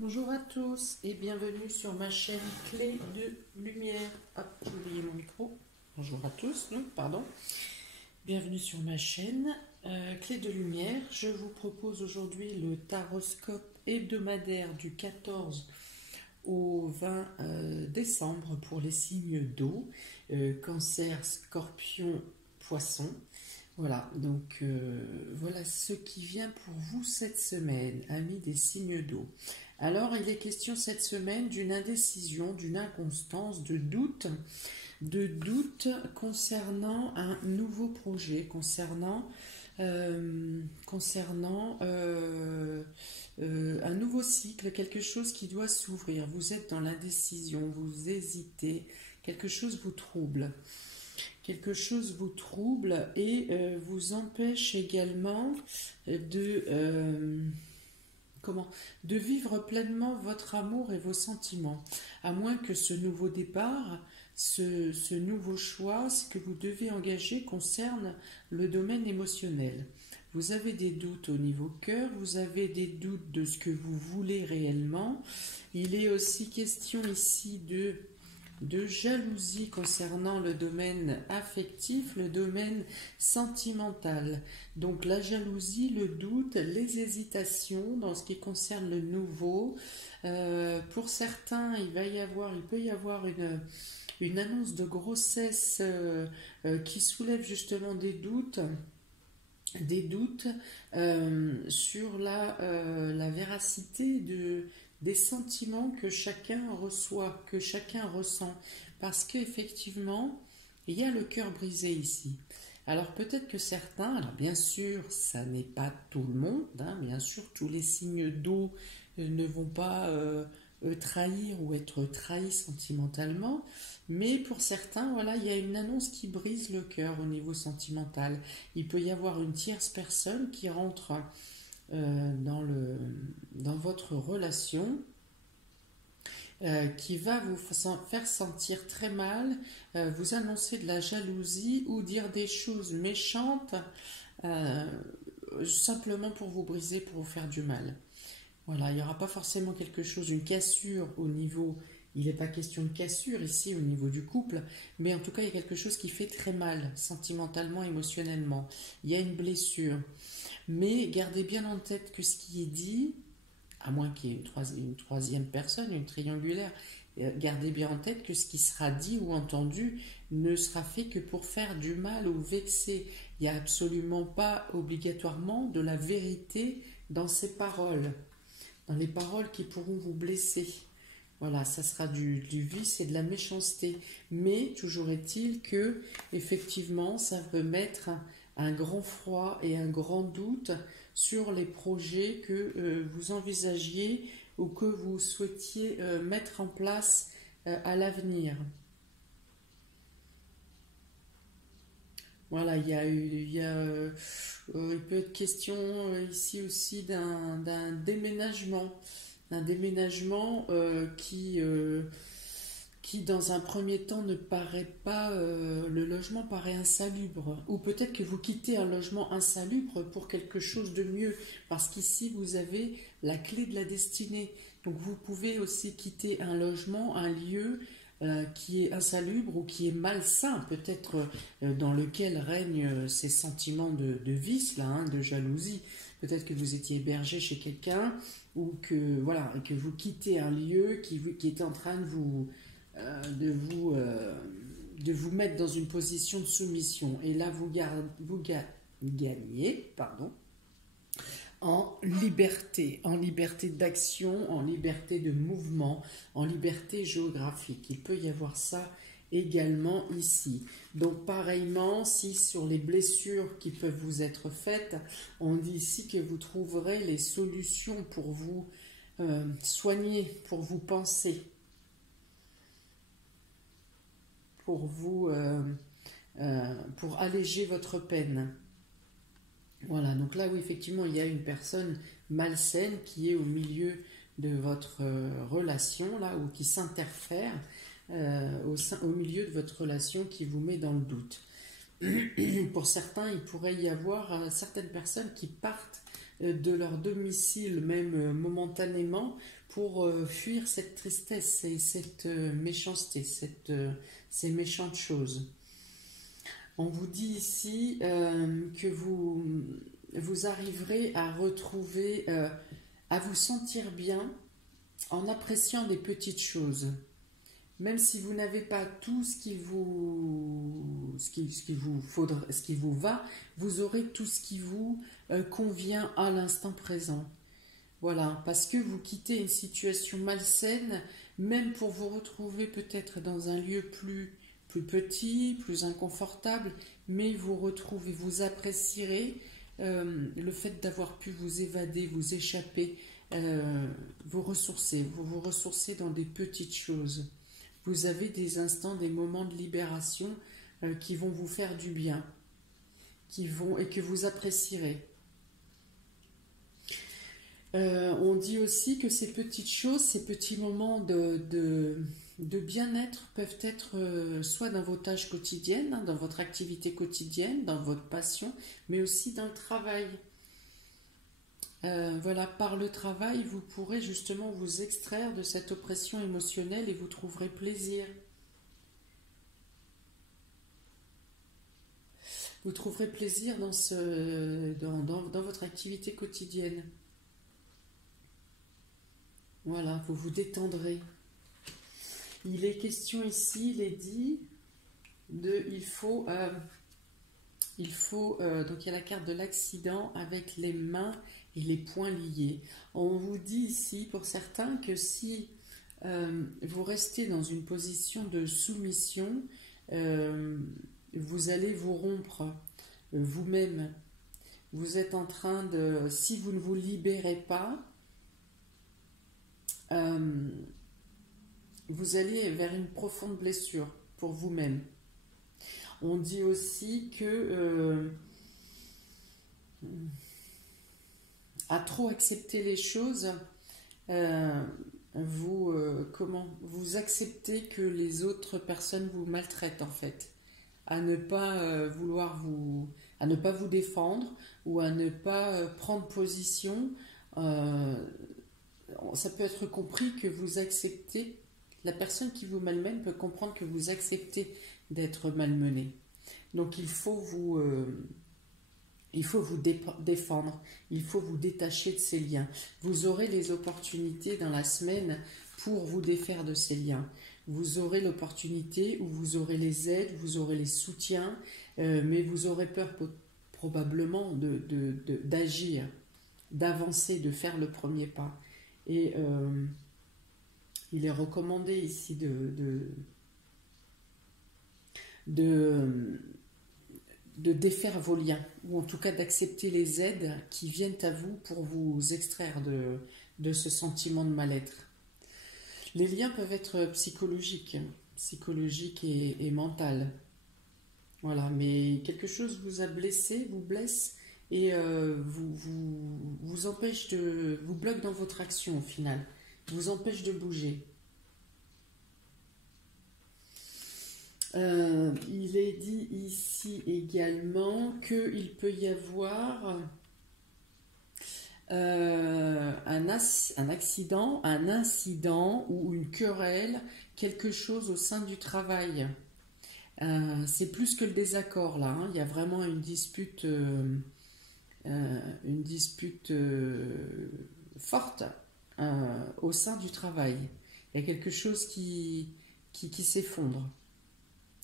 Bonjour à tous et bienvenue sur ma chaîne Clé de Lumière. Hop, j'ai oublié mon micro. Bonjour à tous, non, pardon. Bienvenue sur ma chaîne Clé de Lumière. Je vous propose aujourd'hui le taroscope hebdomadaire du 14 au 20 décembre pour les signes d'eau, Cancer, Scorpion, Poisson. Voilà, donc voilà ce qui vient pour vous cette semaine, amis des signes d'eau. Alors, il est question cette semaine d'une indécision, d'une inconstance, de doute concernant un nouveau projet, un nouveau cycle, quelque chose qui doit s'ouvrir. Vous êtes dans l'indécision, vous hésitez, quelque chose vous trouble. Quelque chose vous trouble et vous empêche également de vivre pleinement votre amour et vos sentiments, à moins que ce nouveau départ, ce nouveau choix, ce que vous devez engager concerne le domaine émotionnel. Vous avez des doutes au niveau cœur, vous avez des doutes de ce que vous voulez réellement. Il est aussi question ici de jalousie concernant le domaine affectif, le domaine sentimental. Donc la jalousie, le doute, les hésitations dans ce qui concerne le nouveau. Pour certains, il peut y avoir une annonce de grossesse qui soulève justement des doutes sur la véracité des sentiments que chacun reçoit, que chacun ressent. Parce qu'effectivement, il y a le cœur brisé ici. Alors peut-être que certains, alors bien sûr, ça n'est pas tout le monde, hein, bien sûr, tous les signes d'eau ne vont pas trahir ou être trahis sentimentalement, mais pour certains, voilà, il y a une annonce qui brise le cœur au niveau sentimental. Il peut y avoir une tierce personne qui rentre dans votre relation, qui va vous faire sentir très mal, vous annoncer de la jalousie ou dire des choses méchantes euh, simplement pour vous briser, pour vous faire du mal. Voilà, il n'y aura pas forcément quelque chose, une cassure au niveau, il n'est pas question de cassure ici au niveau du couple, mais en tout cas il y a quelque chose qui fait très mal, sentimentalement, émotionnellement. Il y a une blessure. Mais gardez bien en tête que ce qui est dit, à moins qu'il y ait une troisième personne, une triangulaire, gardez bien en tête que ce qui sera dit ou entendu ne sera fait que pour faire du mal ou vexer. Il n'y a absolument pas obligatoirement de la vérité dans ces paroles, dans les paroles qui pourront vous blesser. Voilà, ça sera du vice et de la méchanceté. Mais toujours est-il que, effectivement, ça peut mettre un grand froid et un grand doute sur les projets que vous envisagiez ou que vous souhaitiez mettre en place à l'avenir. Voilà, il peut être question ici aussi d'un déménagement, qui dans un premier temps ne paraît pas, le logement paraît insalubre, ou peut-être que vous quittez un logement insalubre pour quelque chose de mieux, parce qu'ici vous avez la clé de la destinée. Donc vous pouvez aussi quitter un logement, un lieu qui est insalubre ou qui est malsain, peut-être dans lequel règnent ces sentiments de vice, là, hein, de jalousie. Peut-être que vous étiez hébergé chez quelqu'un ou que, voilà, que vous quittez un lieu qui est en train euh, de, vous, euh, de vous mettre dans une position de soumission. Et là, gagnez, pardon, en liberté d'action, en liberté de mouvement, en liberté géographique. Il peut y avoir ça également ici. Donc pareillement, si sur les blessures qui peuvent vous être faites, on dit ici que vous trouverez les solutions pour vous soigner, pour vous penser, pour alléger votre peine. Voilà, donc là où effectivement il y a une personne malsaine qui est au milieu de votre relation, là, ou qui s'interfère au milieu de votre relation, qui vous met dans le doute. Pour certains, il pourrait y avoir certaines personnes qui partent de leur domicile, même momentanément, pour fuir cette tristesse et cette méchanceté, ces méchantes choses. On vous dit ici que vous arriverez à retrouver, à vous sentir bien en appréciant des petites choses. Même si vous n'avez pas tout ce qui vous va, vous aurez tout ce qui vous convient à l'instant présent. Voilà, parce que vous quittez une situation malsaine, même pour vous retrouver peut-être dans un lieu plus petit, plus inconfortable, mais vous retrouvez, vous apprécierez le fait d'avoir pu vous évader, vous échapper, vous ressourcer dans des petites choses. Vous avez des instants, des moments de libération qui vont vous faire du bien, et que vous apprécierez. On dit aussi que ces petites choses, ces petits moments de bien-être peuvent être soit dans vos tâches quotidiennes, hein, dans votre activité quotidienne, dans votre passion, mais aussi dans le travail. Voilà, par le travail, vous pourrez justement vous extraire de cette oppression émotionnelle et vous trouverez plaisir. Vous trouverez plaisir dans votre activité quotidienne. Voilà, vous vous détendrez. Il est question ici, il est dit, donc il y a la carte de l'accident avec les mains et les poings liés. On vous dit ici, pour certains, que si vous restez dans une position de soumission, vous allez vous rompre vous-même. Vous êtes en train de, si vous ne vous libérez pas, vous allez vers une profonde blessure pour vous-même. On dit aussi que à trop accepter les choses, vous acceptez que les autres personnes vous maltraitent en fait, à ne pas à ne pas vous défendre ou à ne pas prendre position. Ça peut être compris que vous acceptez, la personne qui vous malmène peut comprendre que vous acceptez d'être malmené. Donc il faut vous défendre, il faut vous détacher de ces liens. Vous aurez les opportunités dans la semaine pour vous défaire de ces liens. Vous aurez l'opportunité où vous aurez les aides, vous aurez les soutiens, mais vous aurez peur probablement d'agir, d'avancer, de faire le premier pas. Et il est recommandé ici de défaire vos liens, ou en tout cas d'accepter les aides qui viennent à vous pour vous extraire de ce sentiment de mal-être. Les liens peuvent être psychologiques et mentaux. Voilà, mais quelque chose vous a blessé, vous blesse et vous empêche vous bloque dans votre action au final, vous empêche de bouger. Il est dit ici également qu'il peut y avoir un accident, un incident ou une querelle, quelque chose au sein du travail. C'est plus que le désaccord là, hein. Il y a vraiment une dispute forte au sein du travail. Il y a quelque chose qui s'effondre.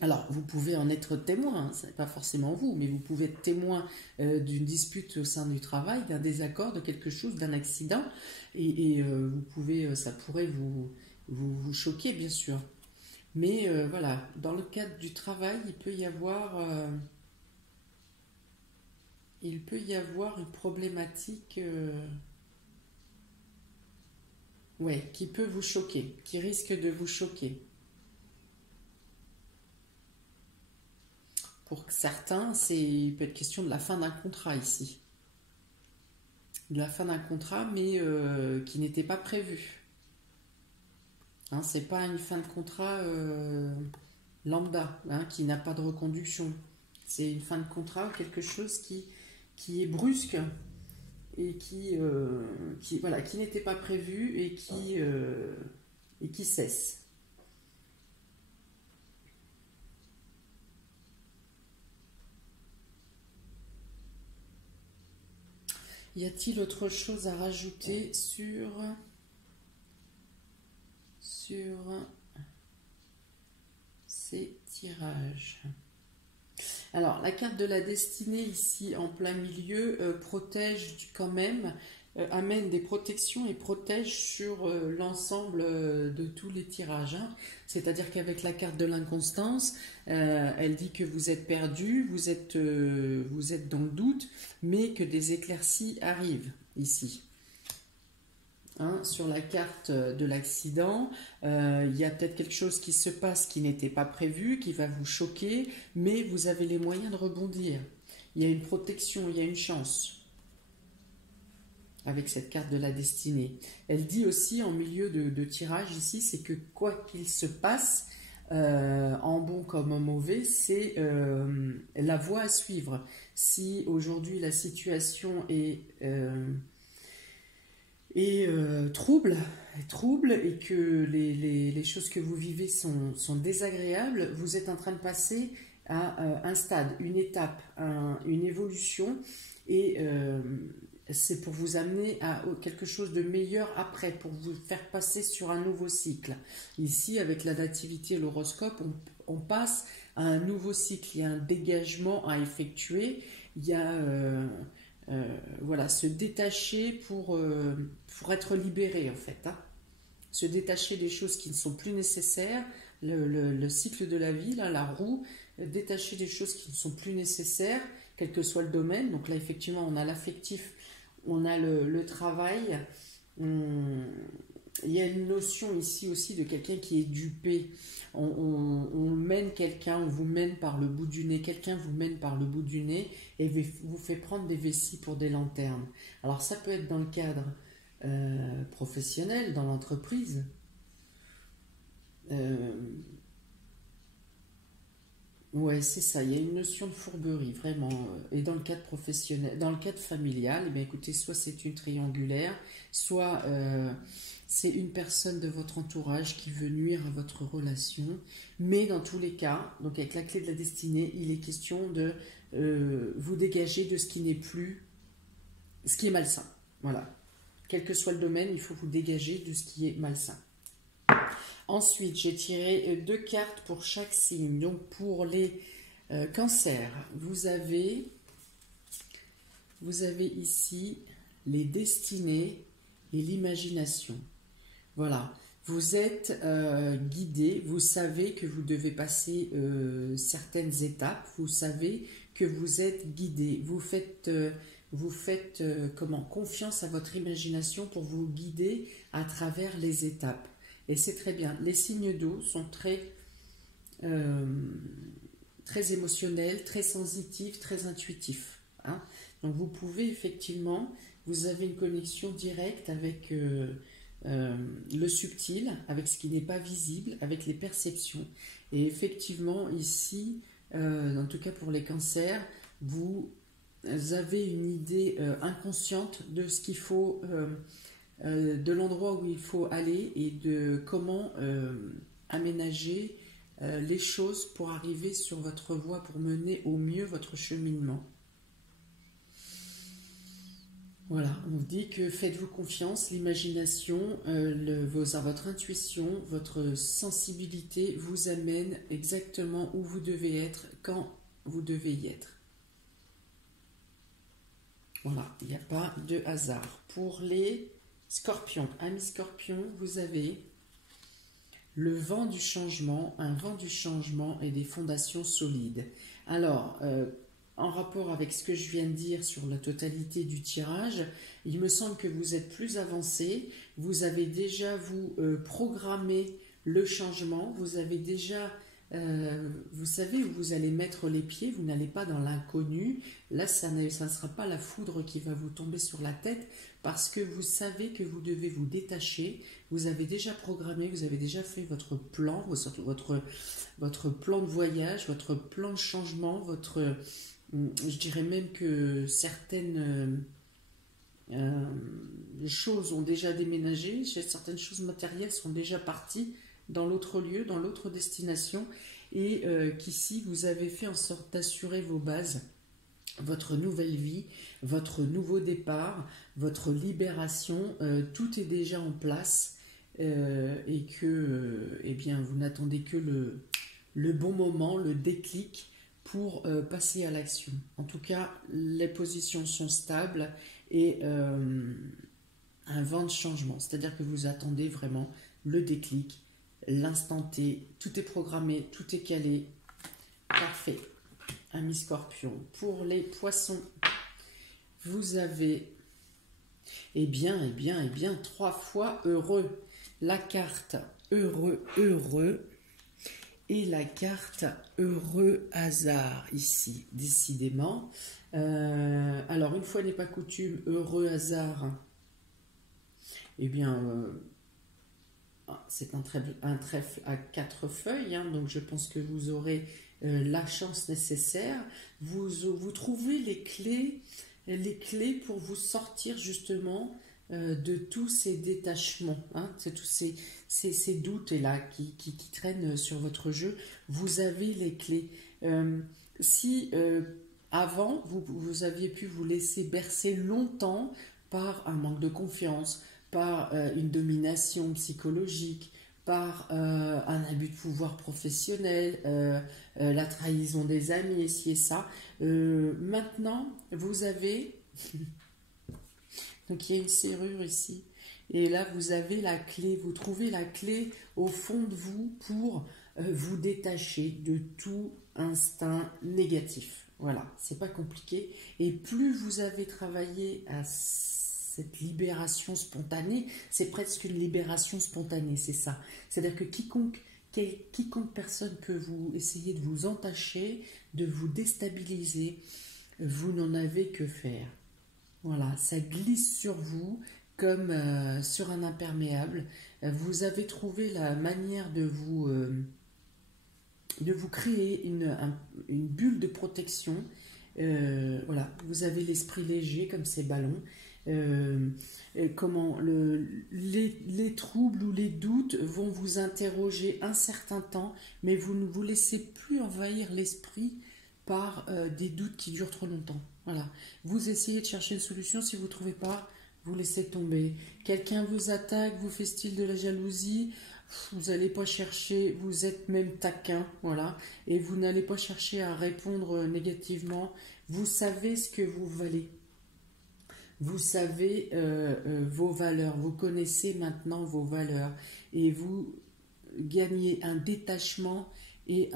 Alors, vous pouvez en être témoin, ce n'est pas forcément vous, mais vous pouvez être témoin d'une dispute au sein du travail, d'un désaccord, de quelque chose, d'un accident, et ça pourrait vous choquer, bien sûr. Mais voilà, dans le cadre du travail, il peut y avoir une problématique qui peut vous choquer, qui risque de vous choquer. Pour certains, il peut être question de la fin d'un contrat ici. De la fin d'un contrat, mais qui n'était pas prévu. Hein, c'est pas une fin de contrat lambda, hein, qui n'a pas de reconduction. C'est une fin de contrat, quelque chose qui est brusque et voilà, qui n'était pas prévu et qui cesse. Y a-t-il autre chose à rajouter sur ces tirages? Alors, la carte de la destinée ici en plein milieu protège quand même, amène des protections et protège sur l'ensemble de tous les tirages, hein. C'est-à-dire qu'avec la carte de l'inconstance, elle dit que vous êtes perdu, vous êtes dans le doute, mais que des éclaircies arrivent ici. Hein, sur la carte de l'accident, il y a peut-être quelque chose qui se passe qui n'était pas prévu, qui va vous choquer, mais vous avez les moyens de rebondir. Il y a une protection, il y a une chance avec cette carte de la destinée. Elle dit aussi en milieu de tirage ici, c'est que quoi qu'il se passe, en bon comme en mauvais, c'est la voie à suivre. Si aujourd'hui la situation est trouble et que les choses que vous vivez sont désagréables, vous êtes en train de passer à un stade, une étape, une évolution, et c'est pour vous amener à quelque chose de meilleur après, pour vous faire passer sur un nouveau cycle. Ici, avec la nativité et l'horoscope, on passe à un nouveau cycle, il y a un dégagement à effectuer, il y a... voilà, se détacher pour être libéré en fait, hein. Se détacher des choses qui ne sont plus nécessaires, le cycle de la vie, là, la roue, détacher des choses qui ne sont plus nécessaires, quel que soit le domaine. Donc là effectivement on a l'affectif, on a le travail, il y a une notion ici aussi de quelqu'un qui est dupé. On mène quelqu'un, on vous mène par le bout du nez, quelqu'un vous mène par le bout du nez et vous fait prendre des vessies pour des lanternes. Alors ça peut être dans le cadre professionnel, dans l'entreprise. Ouais, c'est ça, il y a une notion de fourberie, vraiment. Et dans le cadre professionnel, dans le cadre familial, eh bien, écoutez, soit c'est une triangulaire, soit c'est une personne de votre entourage qui veut nuire à votre relation. Mais dans tous les cas, donc avec la clé de la destinée, il est question de vous dégager de ce qui n'est plus, ce qui est malsain. Voilà. Quel que soit le domaine, il faut vous dégager de ce qui est malsain. Ensuite, j'ai tiré 2 cartes pour chaque signe. Donc, pour les cancers, vous avez ici les destinées et l'imagination. Voilà. Vous êtes guidé, vous savez que vous devez passer certaines étapes, vous savez que vous êtes guidé. Vous faites confiance à votre imagination pour vous guider à travers les étapes. Et c'est très bien. Les signes d'eau sont très émotionnels, très sensitifs, très intuitifs, hein. Donc vous pouvez effectivement, vous avez une connexion directe avec le subtil, avec ce qui n'est pas visible, avec les perceptions. Et effectivement, ici, en tout cas pour les cancers, vous avez une idée inconsciente de ce qu'il faut... de l'endroit où il faut aller et de comment aménager les choses pour arriver sur votre voie, pour mener au mieux votre cheminement. Voilà, on vous dit que faites-vous confiance, l'imagination, votre intuition, votre sensibilité vous amène exactement où vous devez être, quand vous devez y être. Voilà, il n'y a pas de hasard. Pour les Scorpion, amis Scorpion, vous avez le vent du changement, un vent du changement et des fondations solides. Alors, en rapport avec ce que je viens de dire sur la totalité du tirage, il me semble que vous êtes plus avancé, vous avez déjà programmé le changement, vous avez déjà... vous savez où vous allez mettre les pieds, vous n'allez pas dans l'inconnu. Là, ça ne sera pas la foudre qui va vous tomber sur la tête parce que vous savez que vous devez vous détacher. Vous avez déjà programmé, vous avez déjà fait votre plan, votre plan de voyage, votre plan de changement, je dirais même que certaines les choses ont déjà déménagé, certaines choses matérielles sont déjà parties dans l'autre lieu, dans l'autre destination, et qu'ici vous avez fait en sorte d'assurer vos bases, votre nouvelle vie, votre nouveau départ, votre libération, tout est déjà en place, et que eh bien, vous n'attendez que le bon moment, le déclic pour passer à l'action. En tout cas, les positions sont stables et un vent de changement, c'est-à-dire que vous attendez vraiment le déclic, l'instant T, tout est programmé, tout est calé, parfait. Amis Scorpion. Pour les poissons, vous avez, eh bien, 3 fois heureux. La carte heureux, heureux, et la carte heureux hasard, ici, décidément. Alors, une fois n'est pas coutume, heureux hasard, eh bien, c'est un trèfle à 4 feuilles, hein, donc je pense que vous aurez la chance nécessaire. Vous trouvez les clés pour vous sortir justement de tous ces détachements, hein, tous ces doutes-là qui traînent sur votre jeu. Vous avez les clés. Si avant, vous aviez pu vous laisser bercer longtemps par un manque de confiance, par une domination psychologique, par un abus de pouvoir professionnel, la trahison des amis, et ci et ça. Maintenant, vous avez... Donc, il y a une serrure ici. Et là, vous avez la clé. Vous trouvez la clé au fond de vous pour vous détacher de tout instinct négatif. Voilà, c'est pas compliqué. Et plus vous avez travaillé à cette libération spontanée, c'est presque une libération spontanée, c'est ça. C'est-à-dire que quiconque personne peut vous essayer de vous entacher, de vous déstabiliser, vous n'en avez que faire. Voilà, ça glisse sur vous comme sur un imperméable. Vous avez trouvé la manière de vous créer une bulle de protection. Voilà, vous avez l'esprit léger comme ces ballons. Les troubles ou les doutes vont vous interroger un certain temps, mais vous ne vous laissez plus envahir l'esprit par des doutes qui durent trop longtemps. Voilà. Vous essayez de chercher une solution, si vous ne trouvez pas, vous laissez tomber. Quelqu'un vous attaque, vous fait style de la jalousie, vous n'allez pas chercher, vous êtes même taquin, voilà, et vous n'allez pas chercher à répondre négativement. Vous savez ce que vous valez. Vous savez vos valeurs, vous connaissez maintenant vos valeurs, et vous gagnez un détachement et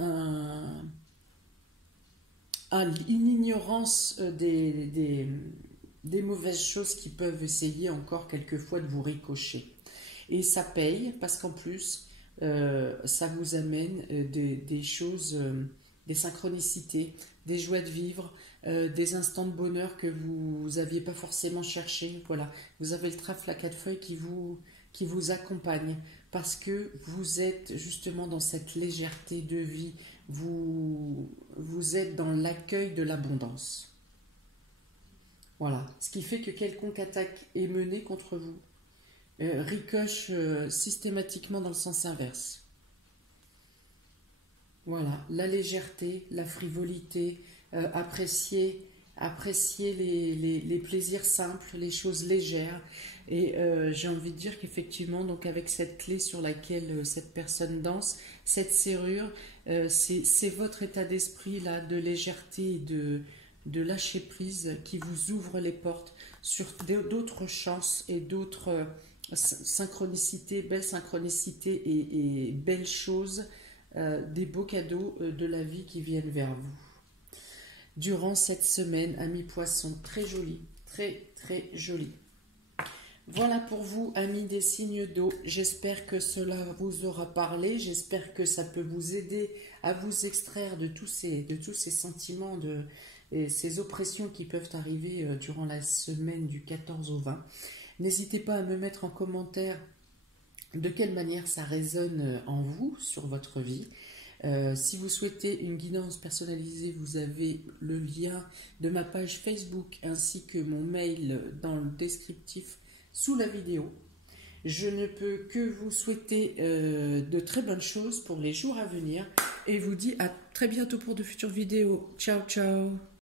une ignorance des mauvaises choses qui peuvent essayer encore quelquefois de vous ricocher. Et ça paye parce qu'en plus, ça vous amène des choses, des synchronicités, des joies de vivre, des instants de bonheur que vous n'aviez pas forcément cherché. Voilà, vous avez le trèfle à 4 feuilles qui vous accompagne parce que vous êtes justement dans cette légèreté de vie. Vous êtes dans l'accueil de l'abondance. Voilà, ce qui fait que quelconque attaque est menée contre vous ricoche systématiquement dans le sens inverse. Voilà, la légèreté, la frivolité, apprécier les plaisirs simples, les choses légères. Et j'ai envie de dire qu'effectivement, donc avec cette clé sur laquelle cette personne danse, cette serrure, c'est votre état d'esprit là de légèreté et de lâcher prise qui vous ouvre les portes sur d'autres chances et d'autres synchronicités, belles synchronicités et belles choses, des beaux cadeaux de la vie qui viennent vers vous. Durant cette semaine, amis poissons, très joli, très très joli. Voilà pour vous, amis des signes d'eau. J'espère que cela vous aura parlé. J'espère que ça peut vous aider à vous extraire de tous ces sentiments, et ces oppressions qui peuvent arriver durant la semaine du 14 au 20. N'hésitez pas à me mettre en commentaire de quelle manière ça résonne en vous, sur votre vie. Si vous souhaitez une guidance personnalisée, vous avez le lien de ma page Facebook ainsi que mon mail dans le descriptif sous la vidéo. Je ne peux que vous souhaiter de très bonnes choses pour les jours à venir et vous dis à très bientôt pour de futures vidéos. Ciao, ciao!